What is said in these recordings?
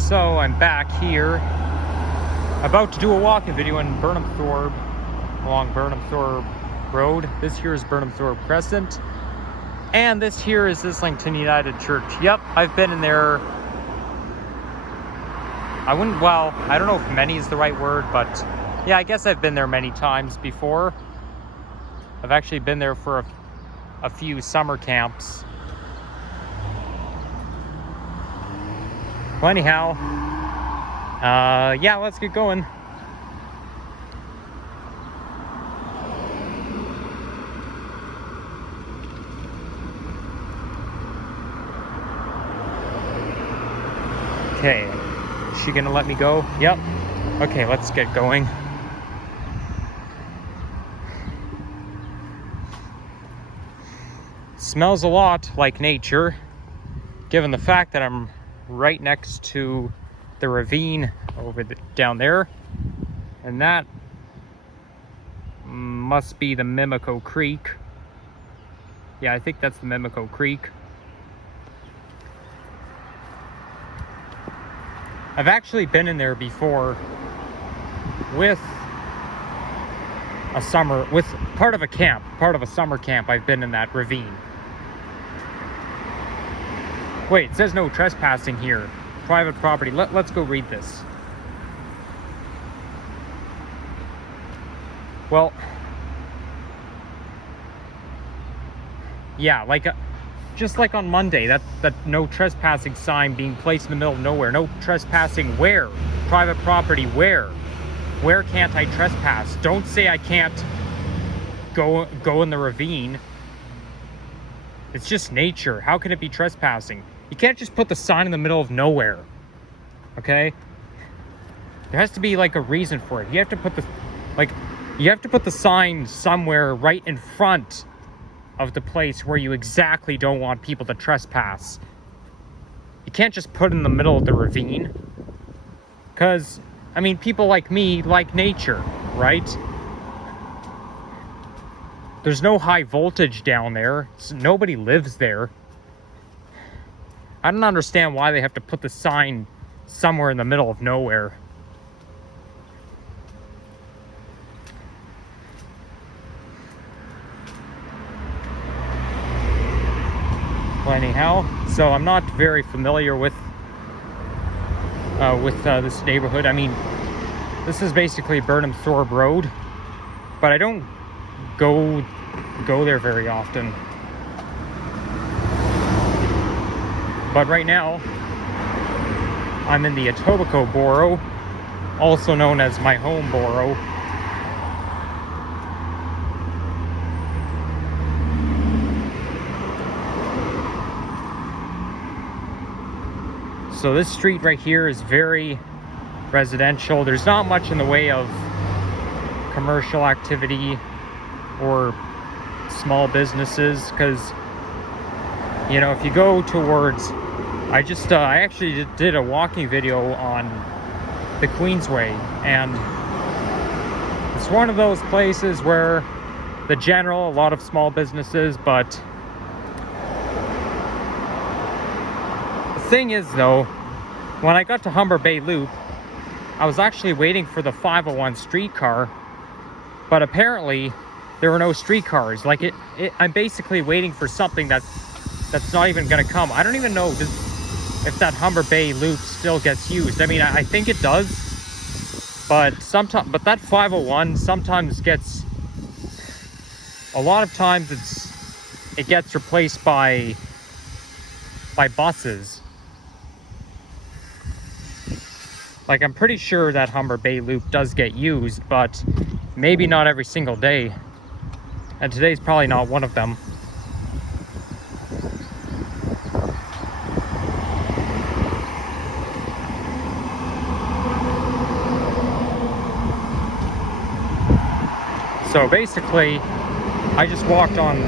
So I'm back here, about to do a walking video in Burnhamthorpe, along Burnhamthorpe Road. This here is Burnhamthorpe Crescent, and this here is Islington United Church. Yep, I've been in there. I don't know if many is the right word, but yeah, I guess I've been there many times before. I've actually been there for a few summer camps. Well, anyhow, yeah, let's get going. Okay, is she gonna let me go? Yep. Okay, let's get going. Smells a lot like nature, given the fact that I'm right next to the ravine down there, and that must be the Mimico Creek. Yeah, I think that's the Mimico Creek. I've actually been in there before with part of a summer camp. I've been in that ravine. Wait, it says no trespassing here. Private property. Let's go read this. Well, yeah, just like on Monday, that no trespassing sign being placed in the middle of nowhere. No trespassing where? Private property where? Where can't I trespass? Don't say I can't go in the ravine. It's just nature. How can it be trespassing? You can't just put the sign in the middle of nowhere. Okay? There has to be like a reason for it. You have to put the sign somewhere right in front of the place where you exactly don't want people to trespass. You can't just put it in the middle of the ravine. Because, I mean, people like me like nature, right? There's no high voltage down there. So nobody lives there. I don't understand why they have to put the sign somewhere in the middle of nowhere. Well, anyhow, so I'm not very familiar with this neighborhood. I mean, this is basically Burnhamthorpe Road, but I don't go there very often. But right now, I'm in the Etobicoke borough, also known as my home borough. So this street right here is very residential. There's not much in the way of commercial activity or small businesses, because, you know, if you go towards, I actually did a walking video on the Queensway, and it's one of those places where a lot of small businesses, but the thing is though, when I got to Humber Bay Loop, I was actually waiting for the 501 streetcar, but apparently there were no streetcars. I'm basically waiting for something that's not even going to come. I don't even know if that Humber Bay Loop still gets used. I mean, I think it does, but that 501 sometimes gets, a lot of times it gets replaced by buses. Like, I'm pretty sure that Humber Bay Loop does get used, but maybe not every single day. And today's probably not one of them. So basically, I just walked on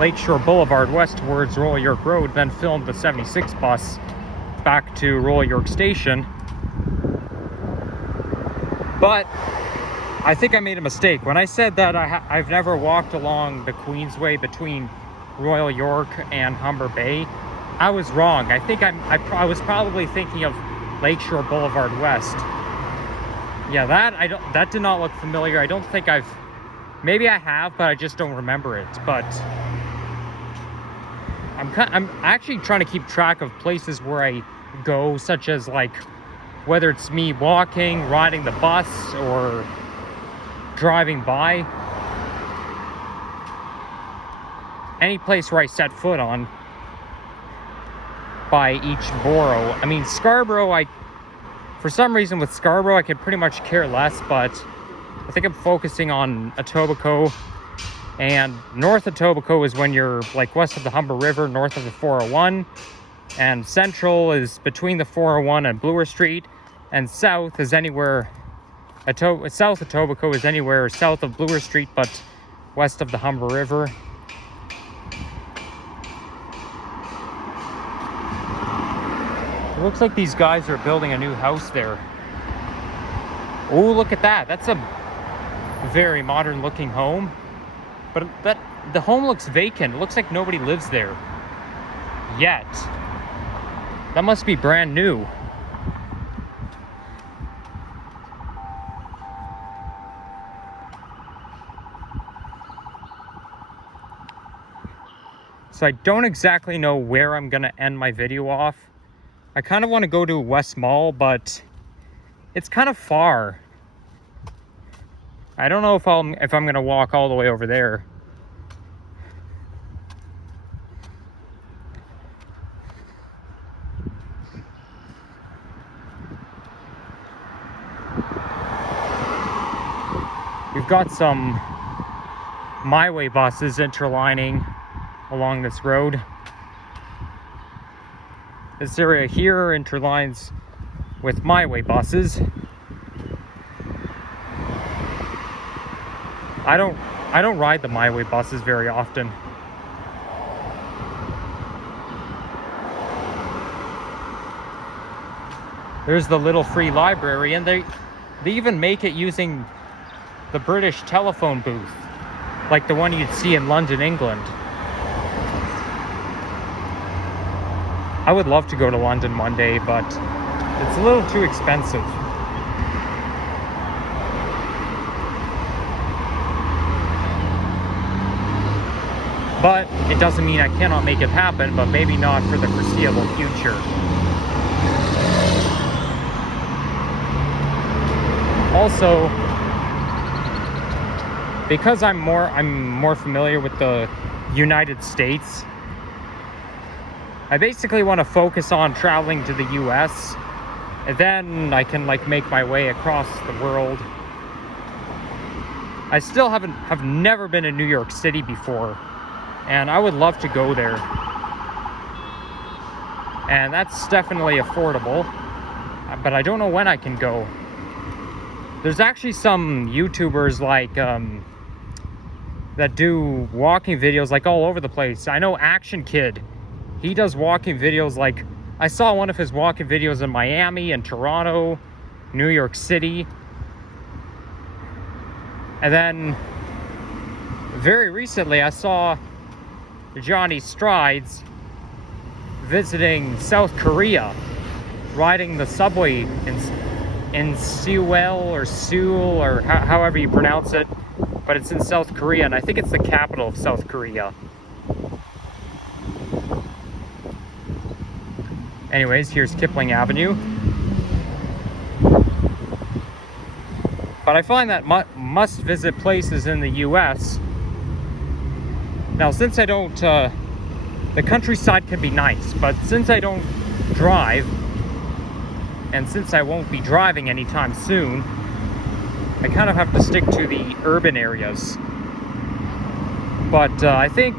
Lakeshore Boulevard west towards Royal York Road, then filmed the 76 bus back to Royal York Station. But I think I made a mistake when I said that I've never walked along the Queensway between Royal York and Humber Bay. I was wrong. I think I was probably thinking of Lakeshore Boulevard West. Yeah, that did not look familiar. I don't think maybe I have, but I just don't remember it. But I'm actually trying to keep track of places where I go, such as like whether it's me walking, riding the bus, or driving by. Any place where I set foot on by each borough. I mean, Scarborough, for some reason with Scarborough, I could pretty much care less, but I think I'm focusing on Etobicoke. And north Etobicoke is when you're like west of the Humber River, north of the 401. And central is between the 401 and Bloor Street. And south is anywhere, south Etobicoke is anywhere south of Bloor Street, but west of the Humber River. It looks like these guys are building a new house there. Oh, look at that. That's a very modern looking home. But the home looks vacant. It looks like nobody lives there yet. That must be brand new. So I don't exactly know where I'm gonna end my video off. I kind of want to go to West Mall, but it's kind of far. I don't know if I'm gonna walk all the way over there. We've got some My Way buses interlining along this road. This area here interlines with My Way buses. I don't ride the My Way buses very often. There's the little free library, and they even make it using the British telephone booth, like the one you'd see in London, England. I would love to go to London one day, but it's a little too expensive. But it doesn't mean I cannot make it happen, but maybe not for the foreseeable future. Also, because I'm more familiar with the United States, I basically want to focus on traveling to the US, and then I can like make my way across the world. I still have never been in New York City before, and I would love to go there. And that's definitely affordable, but I don't know when I can go. There's actually some YouTubers like that do walking videos like all over the place. I know Action Kid. He does walking videos. Like, I saw one of his walking videos in Miami and Toronto, New York City. And then very recently I saw Johnny Strides visiting South Korea, riding the subway in Seoul or however you pronounce it, but it's in South Korea, and I think it's the capital of South Korea. Anyways, here's Kipling Avenue. But I find that must-visit places in the US. Now, since I don't, the countryside can be nice, but since I don't drive, and since I won't be driving anytime soon, I kind of have to stick to the urban areas. But I think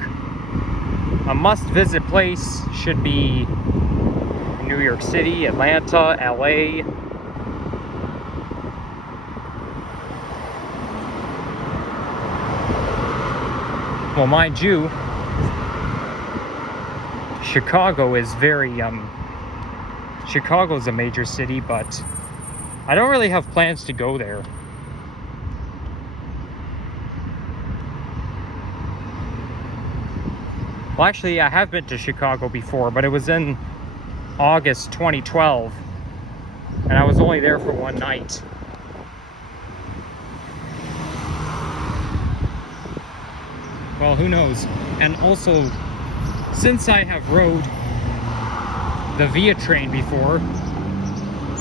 a must-visit place should be New York City, Atlanta, LA. Well, mind you, Chicago is Chicago's a major city, but I don't really have plans to go there. Well, actually, I have been to Chicago before, but it was in August 2012, and I was only there for one night. Well, who knows? And also, since I have rode the VIA train before,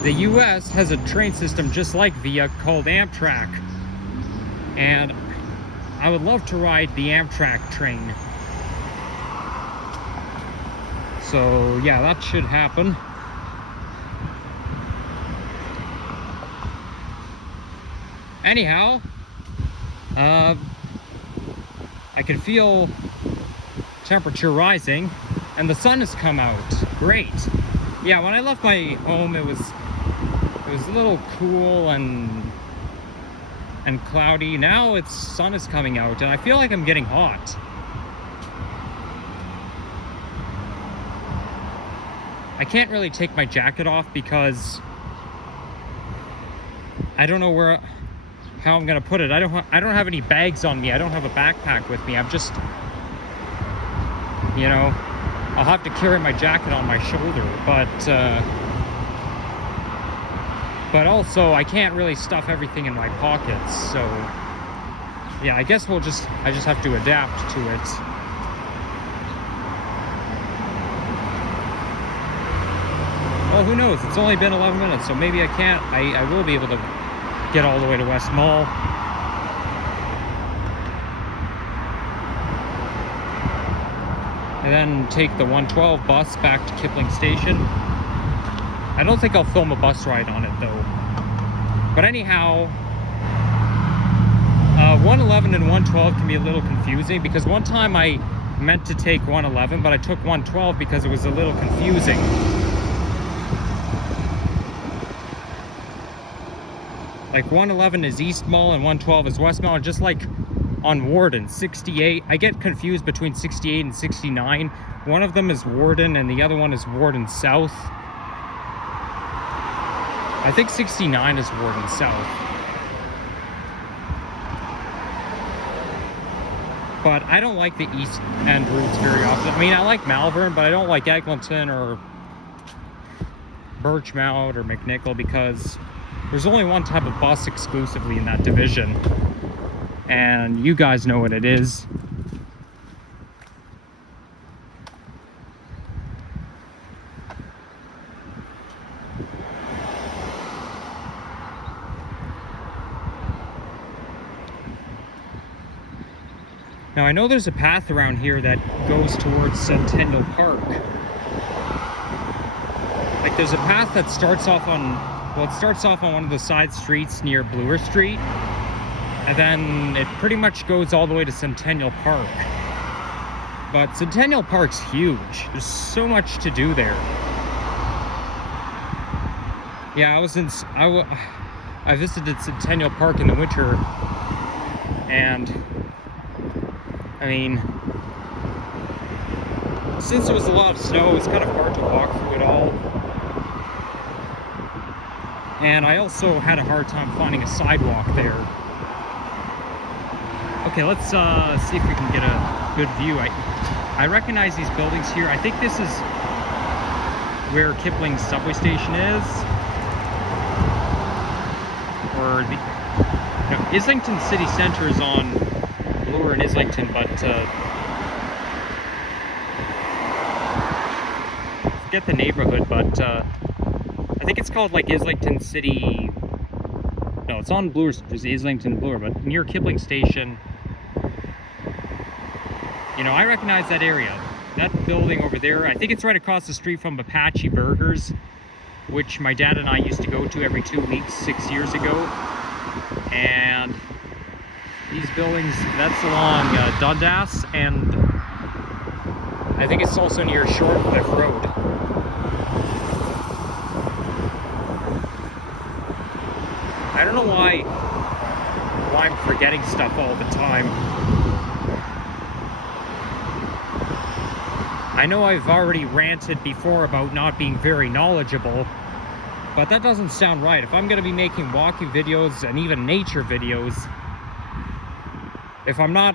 the US has a train system just like VIA called Amtrak. And I would love to ride the Amtrak train. So yeah, that should happen. Anyhow, I can feel temperature rising and the sun has come out. Great. Yeah, when I left my home it was a little cool and cloudy. Now it's sun is coming out and I feel like I'm getting hot. I can't really take my jacket off because I don't know how I'm gonna put it. I don't have any bags on me. I don't have a backpack with me. I'm just, you know, I'll have to carry my jacket on my shoulder, but also I can't really stuff everything in my pockets. So yeah, I guess I just have to adapt to it. Well, who knows? It's only been 11 minutes, so maybe I will be able to get all the way to West Mall. And then take the 112 bus back to Kipling Station. I don't think I'll film a bus ride on it though. But anyhow, 111 and 112 can be a little confusing because one time I meant to take 111, but I took 112 because it was a little confusing. Like 111 is East Mall and 112 is West Mall, just like on Warden, 68. I get confused between 68 and 69. One of them is Warden and the other one is Warden South. I think 69 is Warden South. But I don't like the East End routes very often. I mean, I like Malvern, but I don't like Eglinton or Birchmount or McNichol because there's only one type of bus exclusively in that division. And you guys know what it is. Now I know there's a path around here that goes towards Centennial Park. Like there's a path that starts off on, well, it starts off on one of the side streets near Bloor Street. And then it pretty much goes all the way to Centennial Park. But Centennial Park's huge. There's so much to do there. Yeah, I visited Centennial Park in the winter, and I mean, since there was a lot of snow, it was kind of hard to walk through it all. And I also had a hard time finding a sidewalk there. Okay, let's see if we can get a good view. I recognize these buildings here. I think this is where Kipling's subway station is. Or no, Islington City Center is on Bloor and Islington, but forget the neighborhood, but I think it's called like Islington City. No, it's on Bloor. There's Islington Bloor, but near Kipling Station. You know, I recognize that area. That building over there, I think it's right across the street from Apache Burgers, which my dad and I used to go to every 2 weeks 6 years ago. And these buildings, that's along Dundas, and I think it's also near Shortcliffe Road. I don't know why I'm forgetting stuff all the time. I know I've already ranted before about not being very knowledgeable, but that doesn't sound right. If I'm going to be making walking videos and even nature videos, if I'm not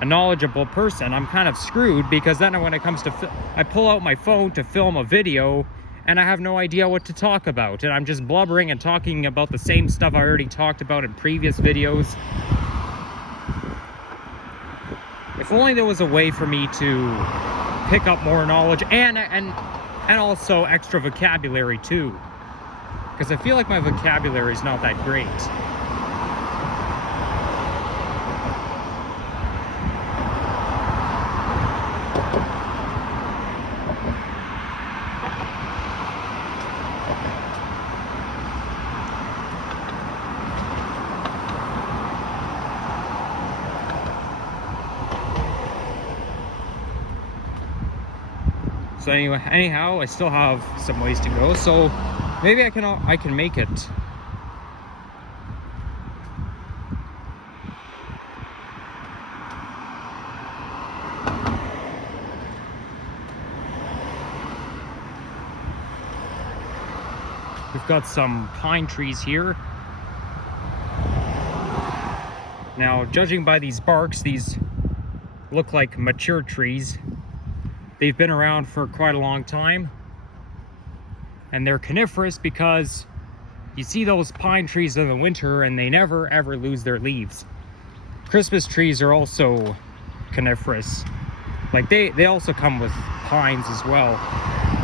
a knowledgeable person, I'm kind of screwed, because then when it comes to I pull out my phone to film a video and I have no idea what to talk about, and I'm just blubbering and talking about the same stuff I already talked about in previous videos. If only there was a way for me to pick up more knowledge and also extra vocabulary too, because I feel like my vocabulary is not that great. So anyhow, I still have some ways to go, so maybe I can make it. We've got some pine trees here. Now, judging by these barks, these look like mature trees. They've been around for quite a long time, and they're coniferous because you see those pine trees in the winter and they never ever lose their leaves. Christmas trees are also coniferous. Like they also come with pines as well.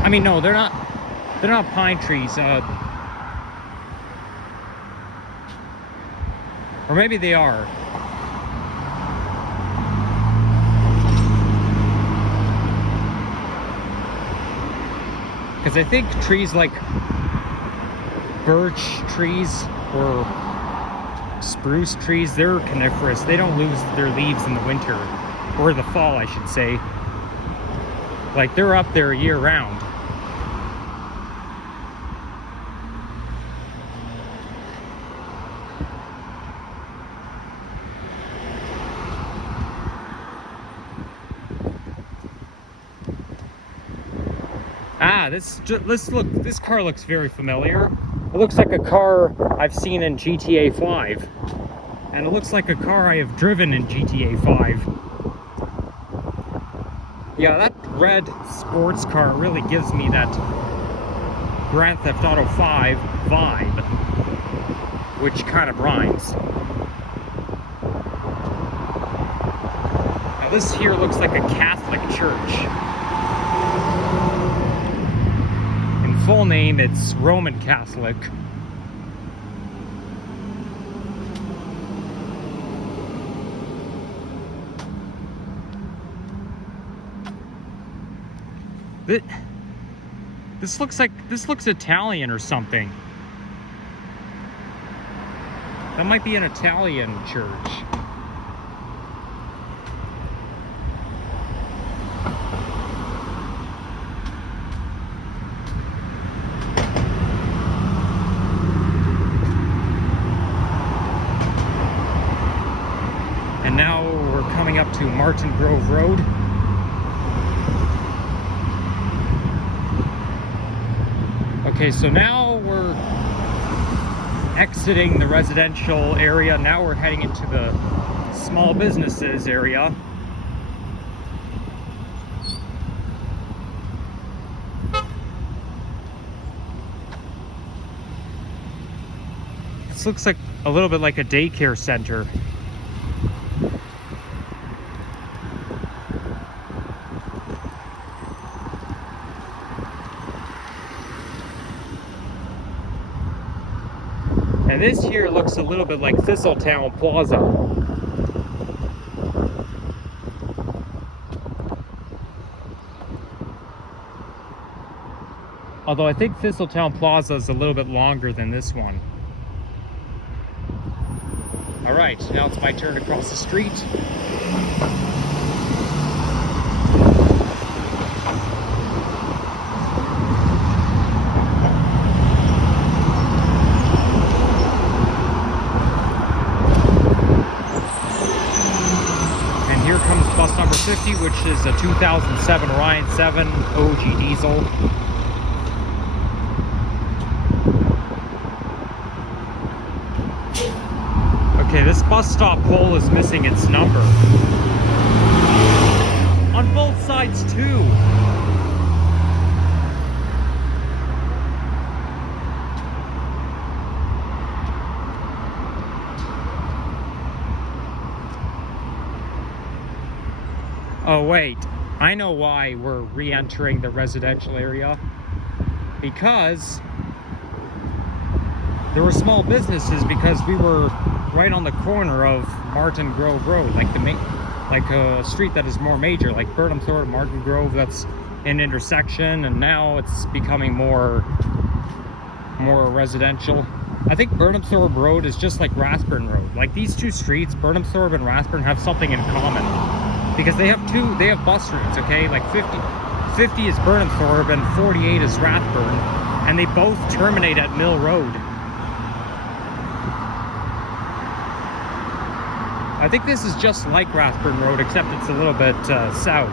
I mean, no, they're not pine trees. Or maybe they are. Because I think trees like birch trees or spruce trees, they're coniferous. They don't lose their leaves in the winter, or the fall, I should say. Like, they're up there year round. This car looks very familiar. It looks like a car I've seen in GTA 5. And it looks like a car I have driven in GTA 5. Yeah, that red sports car really gives me that Grand Theft Auto 5 vibe, which kind of rhymes. Now this here looks like a Catholic church. Full name, it's Roman Catholic. This looks Italian or something. That might be an Italian church. And now we're coming up to Martin Grove Road. Okay, so now we're exiting the residential area. Now we're heading into the small businesses area. This looks like a little bit like a daycare center. And this here looks a little bit like Thistletown Plaza. Although I think Thistletown Plaza is a little bit longer than this one. Alright, now it's my turn to cross the street. Bus number 50, which is a 2007 Orion 7 OG diesel. Okay, this bus stop pole is missing its number. on both sides too. Oh wait, I know why we're re-entering the residential area. Because there were small businesses, because we were right on the corner of Martin Grove Road, like a street that is more major, like Burnhamthorpe, Martin Grove, that's an intersection, and now it's becoming more residential. I think Burnhamthorpe Road is just like Rathburn Road. Like these two streets, Burnhamthorpe and Rathburn, have something in common. Because they have bus routes, okay? Like 50 is Burnhamthorpe and 48 is Rathburn, and they both terminate at Mill Road. I think this is just like Rathburn Road, except it's a little bit south.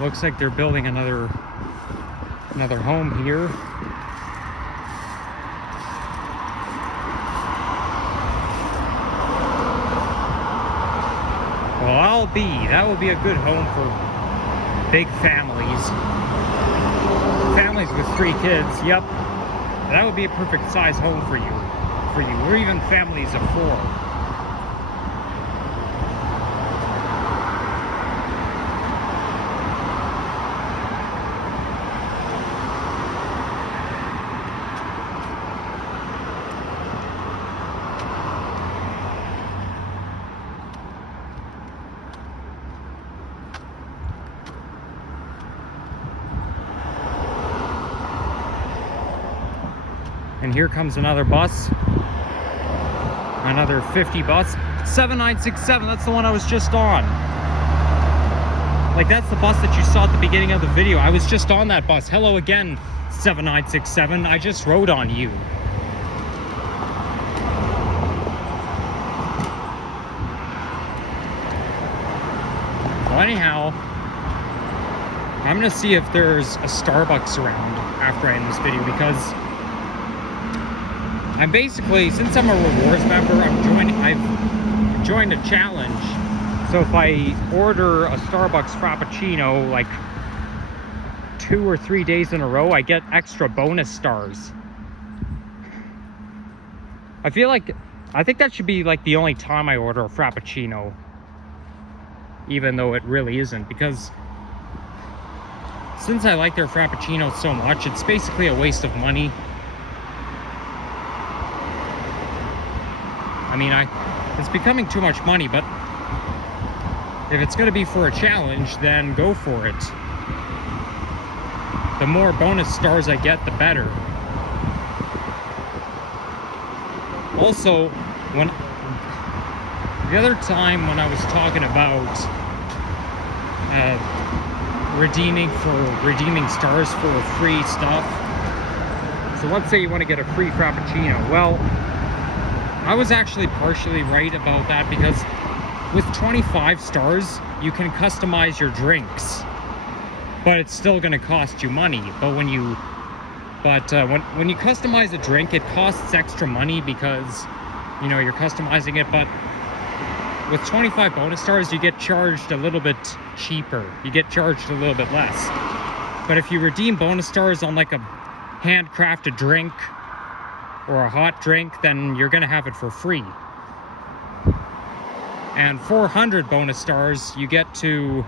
Looks like they're building another home here. Well, that will be a good home for big families. Families with 3 kids, yep. That would be a perfect size home for you, or even families of 4. And here comes another bus, another 50 bus, 7967, that's the one I was just on. Like, that's the bus that you saw at the beginning of the video. I was just on that bus. Hello again, 7967, I just rode on you. So anyhow, I'm gonna see if there's a Starbucks around after I end this video, because I'm basically, since I'm a rewards member, I've joined a challenge. So if I order a Starbucks Frappuccino like 2 or 3 days in a row, I get extra bonus stars. I think that should be like the only time I order a Frappuccino, even though it really isn't, because since I like their Frappuccinos so much, it's basically a waste of money. I mean, it's becoming too much money, but if it's going to be for a challenge, then go for it. The more bonus stars I get, the better. Also, the other time when I was talking about redeeming stars for free stuff, so let's say you want to get a free Frappuccino. Well, I was actually partially right about that, because with 25 stars, you can customize your drinks, but it's still going to cost you money. But when you customize a drink, it costs extra money because, you know, you're customizing it. But with 25 bonus stars, you get charged a little bit cheaper. You get charged a little bit less. But if you redeem bonus stars on like a handcrafted drink or a hot drink, then you're gonna have it for free. And 400 bonus stars, you get to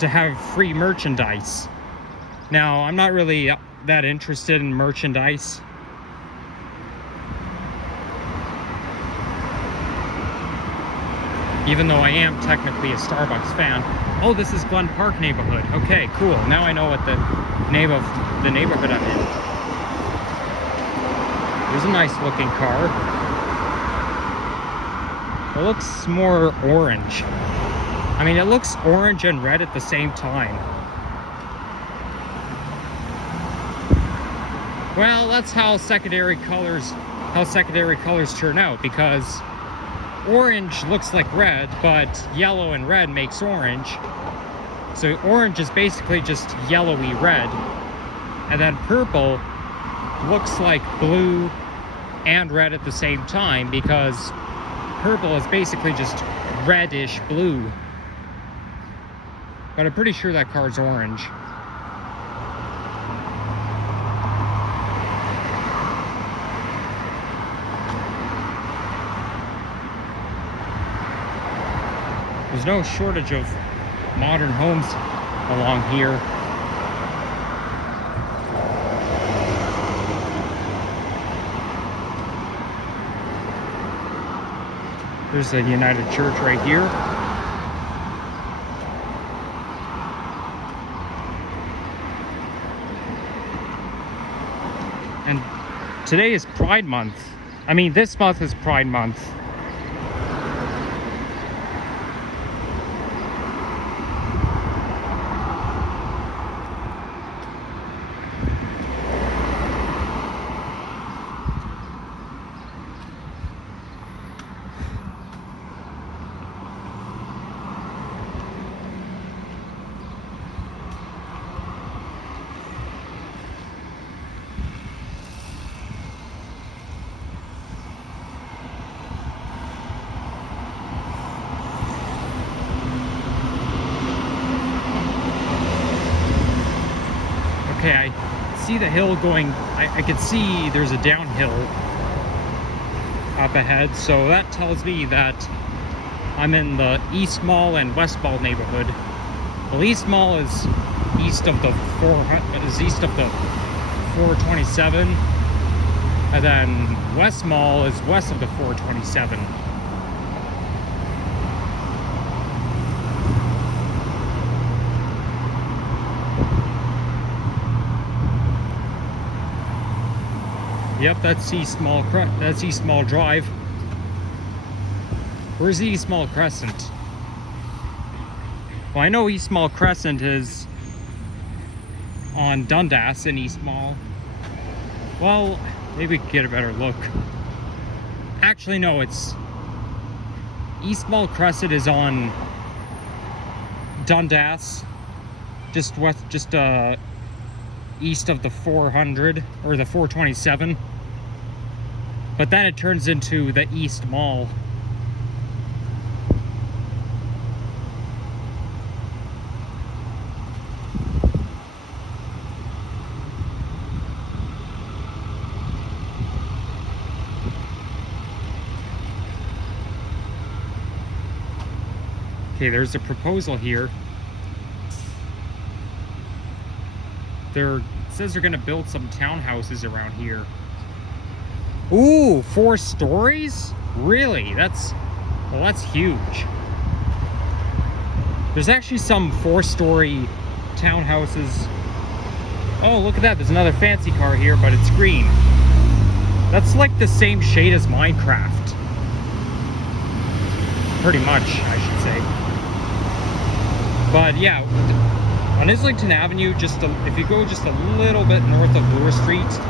have free merchandise. Now, I'm not really that interested in merchandise. Even though I am technically a Starbucks fan. Oh, this is Glen Park neighborhood. Okay, cool. Now I know what the name of the neighborhood I'm in. There's a nice looking car. It looks more orange. I mean, it looks orange and red at the same time. Well, that's how secondary colors turn out, because orange looks like red, but yellow and red makes orange. So orange is basically just yellowy red. And then purple looks like blue and red at the same time, because purple is basically just reddish blue. But I'm pretty sure that car's orange. There's no shortage of modern homes along here. There's a United Church right here. And today is Pride Month. I mean, this month is Pride Month. Okay, I see the hill going, I can see there's a downhill up ahead, so that tells me that I'm in the East Mall and West Mall neighborhood. Well, East Mall is east of the 427, and then West Mall is west of the 427. Yep, that's East Mall. That's East Mall Drive. Where's East Mall Crescent? Well, I know East Mall Crescent is on Dundas in East Mall. Well, maybe we could get a better look. Actually, no, it's East Mall Crescent is on Dundas, just east of the 400 or the 427. But then it turns into the East Mall. Okay, there's a proposal here. It says they're gonna build some townhouses around here. Ooh, 4 stories? Really? That's huge. There's actually some 4-story townhouses. Oh, look at that. There's another fancy car here, but it's green. That's like the same shade as Minecraft. Pretty much, I should say. But yeah, on Islington Avenue, if you go just a little bit north of Bloor Street,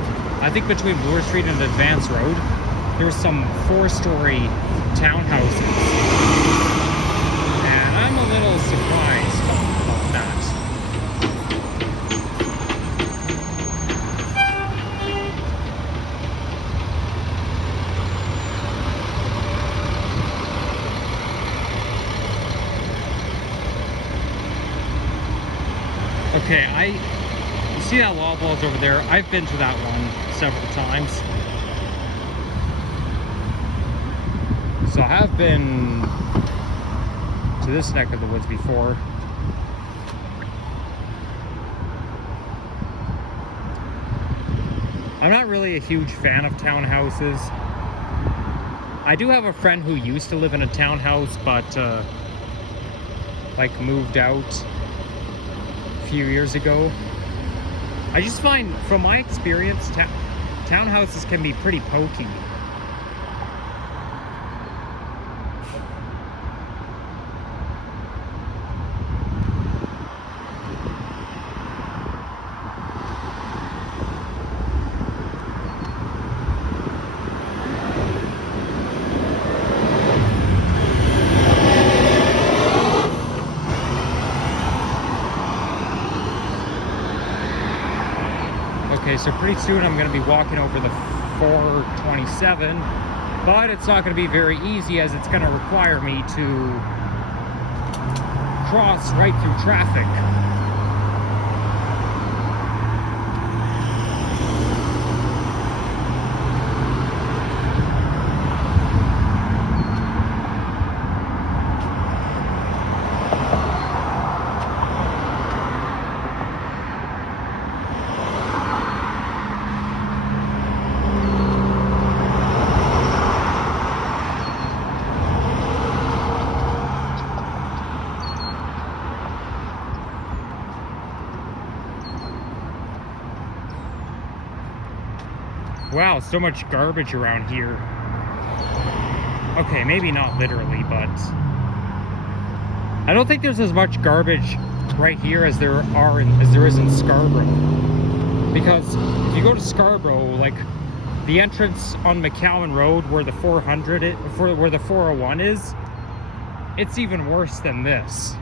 I think between Bloor Street and Advance Road, there's some 4-story townhouses. And I'm a little surprised about that. Okay, you see that Loblaws over there? I've been to that one several times. So I have been to this neck of the woods before. I'm not really a huge fan of townhouses. I do have a friend who used to live in a townhouse, but like moved out a few years ago. I just find, from my experience, Townhouses can be pretty pokey. Okay, so pretty soon I'm going to be walking over the 427, but it's not going to be very easy as it's going to require me to cross right through traffic. Wow, so much garbage around here. Okay, maybe not literally, but I don't think there's as much garbage right here as there is in Scarborough. Because if you go to Scarborough, like the entrance on McCowan Road where the 401 is, it's even worse than this.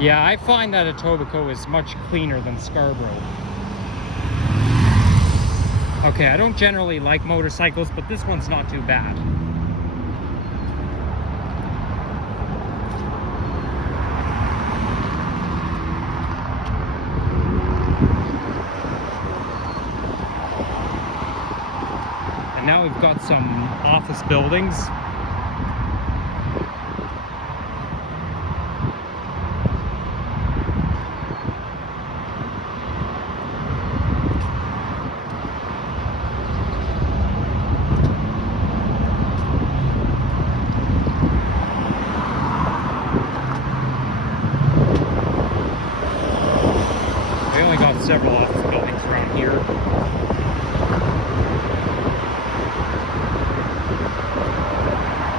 Yeah, I find that Etobicoke is much cleaner than Scarborough. Okay, I don't generally like motorcycles, but this one's not too bad. And now we've got some office buildings. Several office buildings around here.